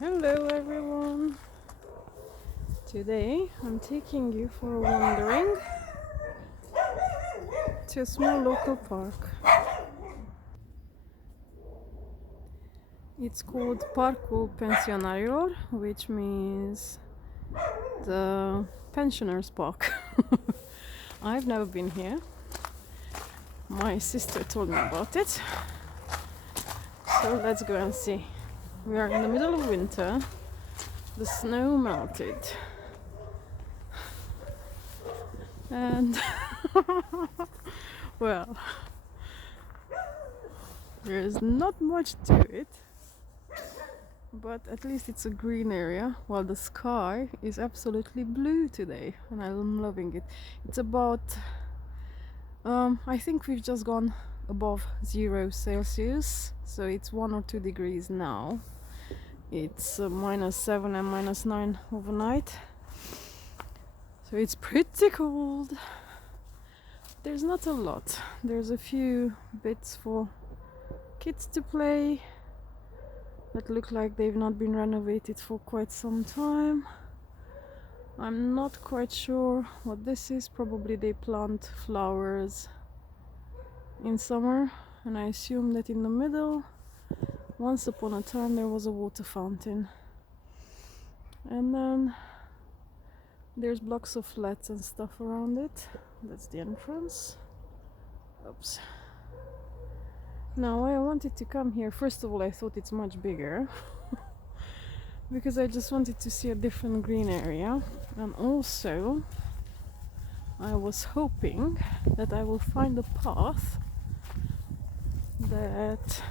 Hello everyone! Today I'm taking you for a wandering to a small local park. It's called Parcul Pensionarilor, which means the pensioners park. I've never been here. My sister told me about it. So let's go and see. We are in the middle of winter. The snow melted. And well, there's not much to it, but at least it's a green area, while the sky is absolutely blue today, and I'm loving it. It's about I think we've just gone above 0 Celsius, so it's 1 or 2 degrees now. It's -7 and -9 overnight, so it's pretty cold. There's not a lot. There's a few bits for kids to play that look like they've not been renovated for quite some time. I'm not quite sure what this is. Probably they plant flowers in summer, and I assume that in the middle, once upon a time, there was a water fountain. And then there's blocks of flats and stuff around it. That's the entrance. Oops. Now, why I wanted to come here, first of all, I thought it's much bigger because I just wanted to see a different green area, and also I was hoping that I will find a path that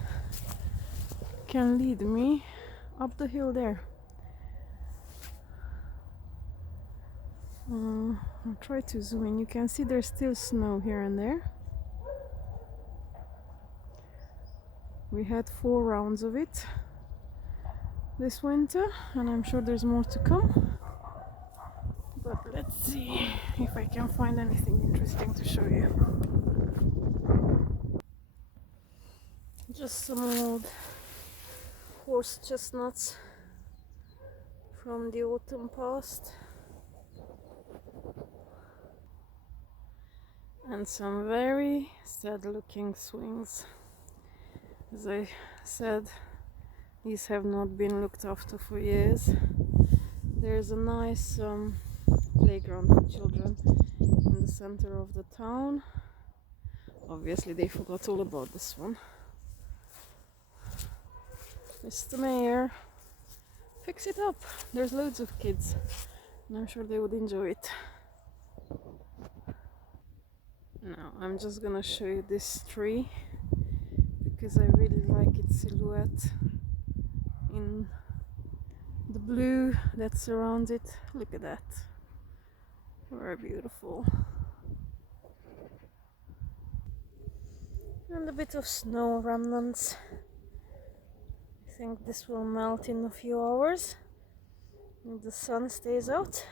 can lead me up the hill there. I'll try to zoom in. You can see there's still snow here and there. We had 4 rounds of it this winter, and I'm sure there's more to come. But let's see if I can find anything interesting to show you. Just some old horse chestnuts from the autumn past, and some very sad looking swings. As I said, these have not been looked after for years. There's a nice playground for children in the center of the town. Obviously they forgot all about this one. Mr. Mayor, fix it up. There's loads of kids, and I'm sure they would enjoy it. Now I'm just gonna show you this tree because I really like its silhouette in the blue that surrounds it. Look at that. Very beautiful. And a bit of snow remnants. I think this will melt in a few hours if the sun stays out.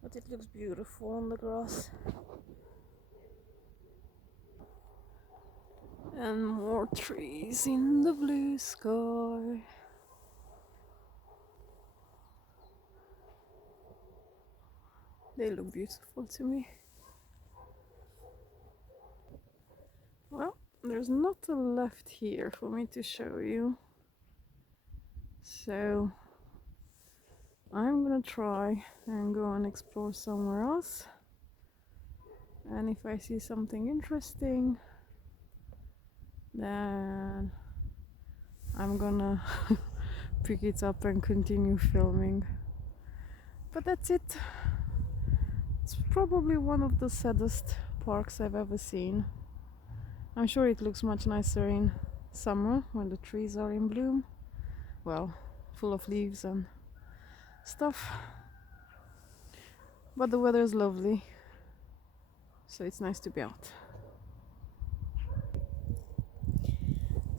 But it looks beautiful on the grass. And more trees in the blue sky. They look beautiful to me. Well, there's not a left here for me to show you, so I'm gonna try and go and explore somewhere else, and if I see something interesting, then I'm gonna pick it up and continue filming. But that's it. It's probably one of the saddest parks I've ever seen. I'm sure it looks much nicer in summer when the trees are in bloom, well, full of leaves and stuff, but the weather is lovely, so it's nice to be out.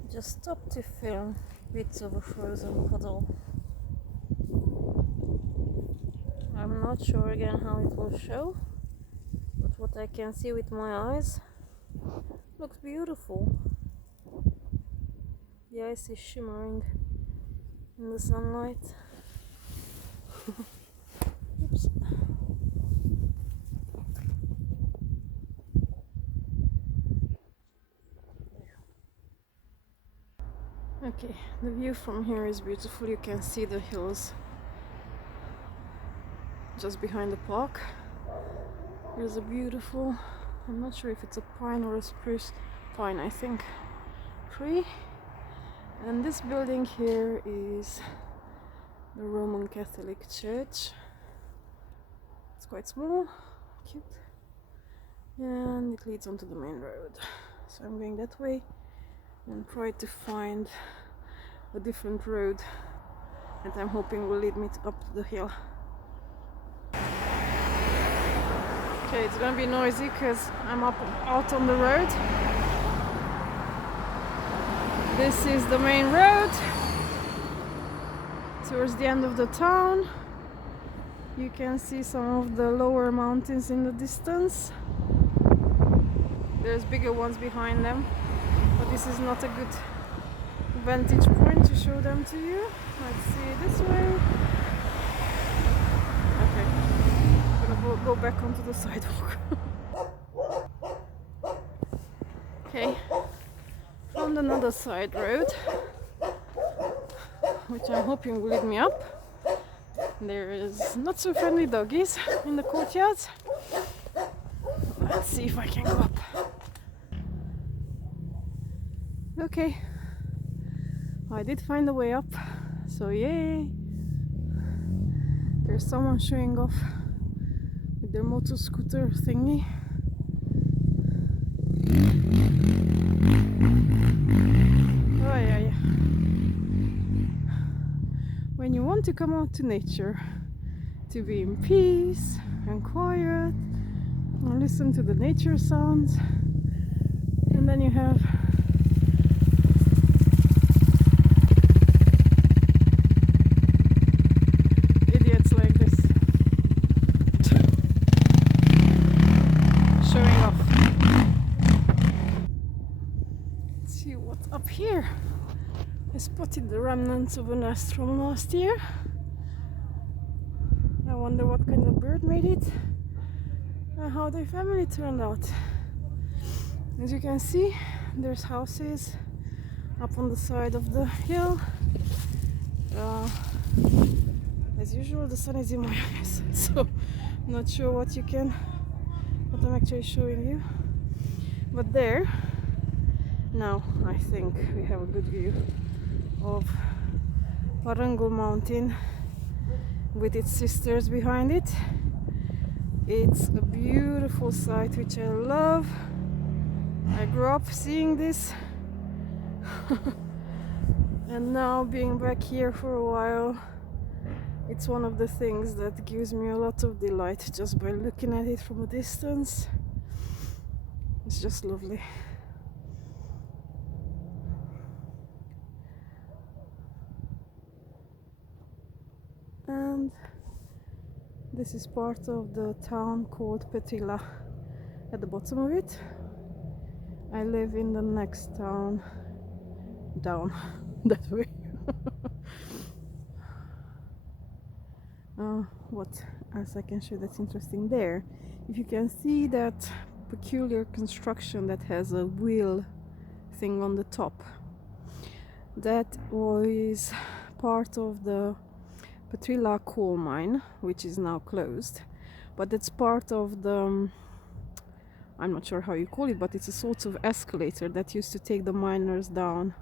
Just stopped to film bits of a frozen puddle. I'm not sure again how it will show, but what I can see with my eyes looks beautiful. The ice is shimmering in the sunlight. Oops. Okay, the view from here is beautiful. You can see the hills just behind the park. There's a beautiful, I'm not sure if it's a pine or a spruce, pine I think, tree. And this building here is the Roman Catholic Church. It's quite small, cute, and it leads onto the main road. So I'm going that way and try to find a different road that I'm hoping will lead me up the hill. Okay, it's gonna be noisy because I'm out on the road. This is the main road towards the end of the town. You can see some of the lower mountains in the distance. There's bigger ones behind them, but this is not a good vantage point to show them to you. Let's see this way. Okay, I'm gonna go back onto the sidewalk. Okay, found another side road, which I'm hoping will lead me up. There is not so friendly doggies in the courtyards. Let's see if I can go up. Okay, I did find a way up, so yay! There's someone showing off with their motor scooter thingy. Oh yeah. When you want to come out to nature, to be in peace and quiet and listen to the nature sounds, and then you have idiots like this showing off. Let's see what's up here. I spotted the remnants of a nest from last year. I wonder what kind of bird made it and how their family turned out. As you can see, there's houses up on the side of the hill. As usual, the sun is in my eyes, so I'm not sure what I'm actually showing you. But there, now I think we have a good view of Parangul Mountain with its sisters behind it. It's a beautiful sight which I love. I grew up seeing this and now being back here for a while, it's one of the things that gives me a lot of delight just by looking at it from a distance. It's just lovely. And this is part of the town called Petrila at the bottom of it. I live in the next town down that way. What else I can show that's interesting there? If you can see that peculiar construction that has a wheel thing on the top, that was part of the Petrila coal mine, which is now closed, but it's part of the I'm not sure how you call it, but it's a sort of escalator that used to take the miners down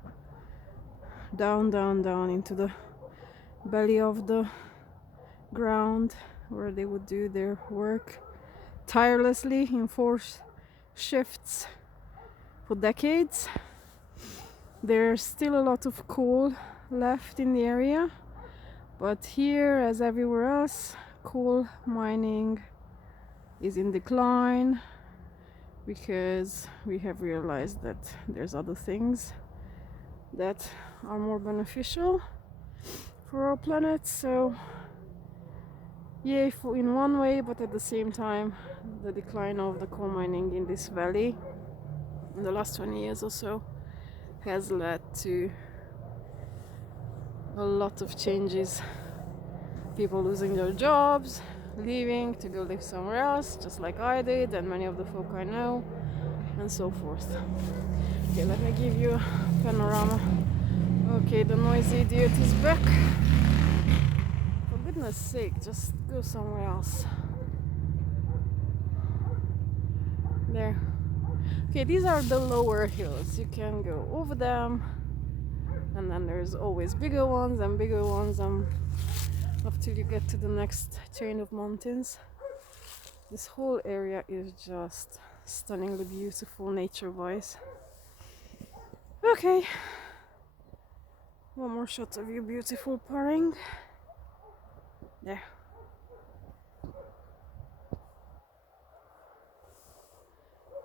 into the belly of the ground, where they would do their work tirelessly in 4 shifts for decades. There's still a lot of coal left in the area, but here, as everywhere else, coal mining is in decline because we have realized that there's other things that are more beneficial for our planet. So yay in one way, but at the same time the decline of the coal mining in this valley in the last 20 years or so has led to a lot of changes. People losing their jobs, leaving to go live somewhere else, just like I did, and many of the folk I know, and so forth. Okay, let me give you a panorama. Okay, the noisy idiot is back. For goodness sake, just go somewhere else. There. Okay, these are the lower hills. You can go over them, and then there's always bigger ones and bigger ones, and up till you get to the next chain of mountains. This whole area is just stunningly beautiful nature-wise. Okay, one more shot of you, beautiful Parang. There.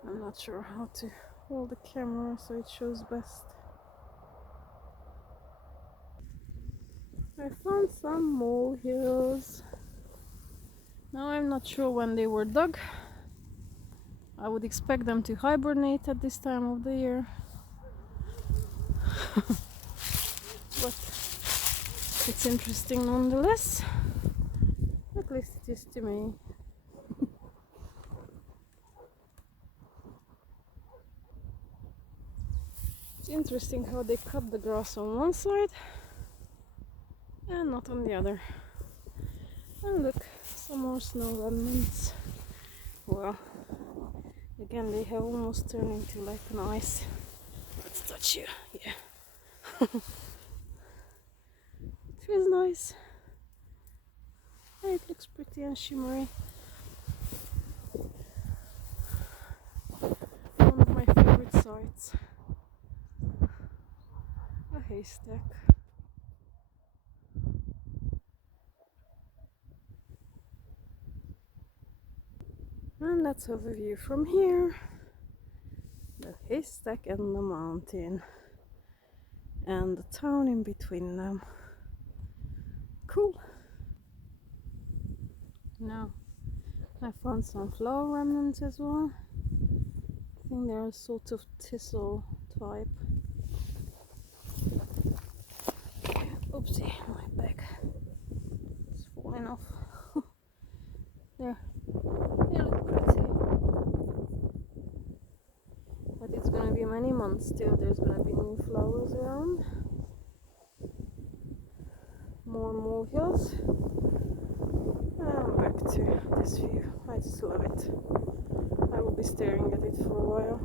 I'm not sure how to hold the camera so it shows best. I found some molehills. Now I'm not sure when they were dug. I would expect them to hibernate at this time of the year. But it's interesting nonetheless. At least it is to me. It's interesting how they cut the grass on one side and not on the other. And look, some more snow remnants. Well, again, they have almost turned into like an ice. Let's touch you, yeah. It feels nice. It looks pretty and shimmery. One of my favorite sights. A haystack. And let's have a view from here. The haystack and the mountain. And the town in between them. Cool. Now, I found some flower remnants as well. I think they're a sort of thistle type. Oopsie, my bag. It's falling off. There. They look pretty. But it's gonna be many months till there's gonna be new flowers around. More molehills. And back to this view. I just love it. I will be staring at it for a while.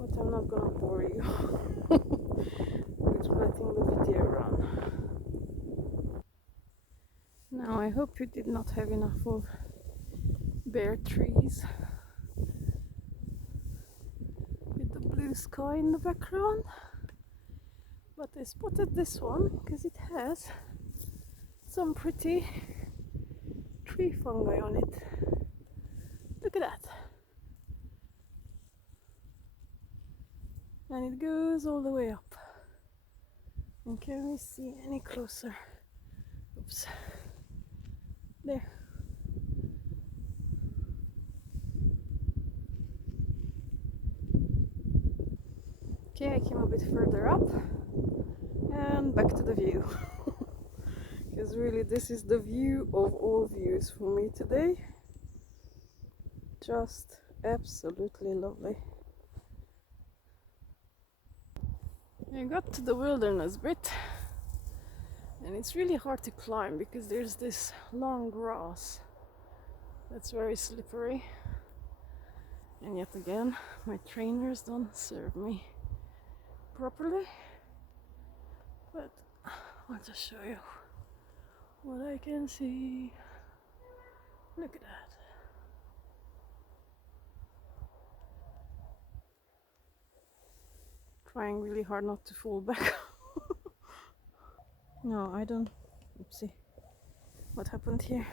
But I'm not gonna bore you with letting the video run. Now I hope you did not have enough of bare trees with the blue sky in the background. But I spotted this one because it has some pretty tree fungi on it. Look at that. And it goes all the way up. And can we see any closer? Oops. There. Okay, I came a bit further up and back to the view. Because really this is the view of all views for me today. Just absolutely lovely. I got to the wilderness bit and it's really hard to climb because there's this long grass that's very slippery, and yet again my trainers don't serve me properly, but I'll just show you what I can see. Look at that. Trying really hard not to fall back. No, I don't. Oopsie. What happened here?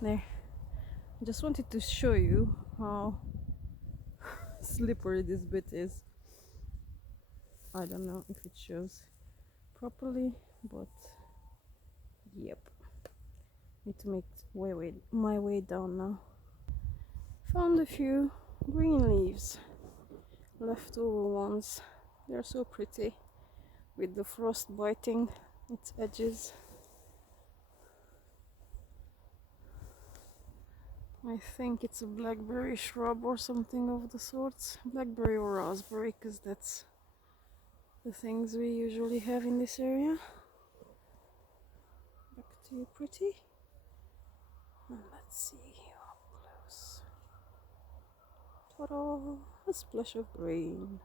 There. I just wanted to show you how slippery this bit is. I don't know if it shows properly, but yep. Need to make my way down now. Found a few green leaves, leftover ones. They're so pretty. with the frost biting its edges. I think it's a blackberry shrub or something of the sorts. Blackberry or raspberry, because that's the things we usually have in this area. Back to you, pretty. And let's see up close. Ta-da! A splash of green.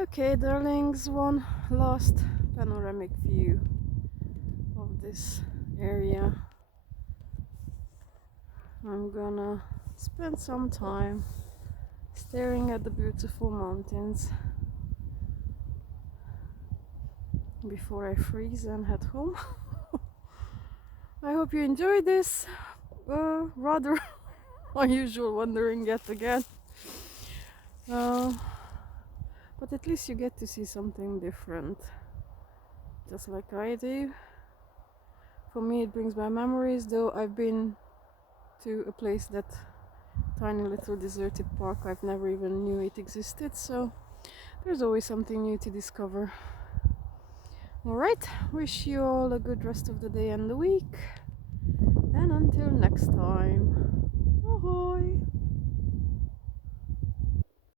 Okay, darlings, one last panoramic view of this area. I'm gonna spend some time staring at the beautiful mountains before I freeze and head home. I hope you enjoyed this rather unusual wandering yet again. But at least you get to see something different, just like I do. For me it brings back memories, though I've been to a place, that tiny little deserted park, I've never even knew it existed, so there's always something new to discover. Alright, wish you all a good rest of the day and the week, and until next time, ahoy!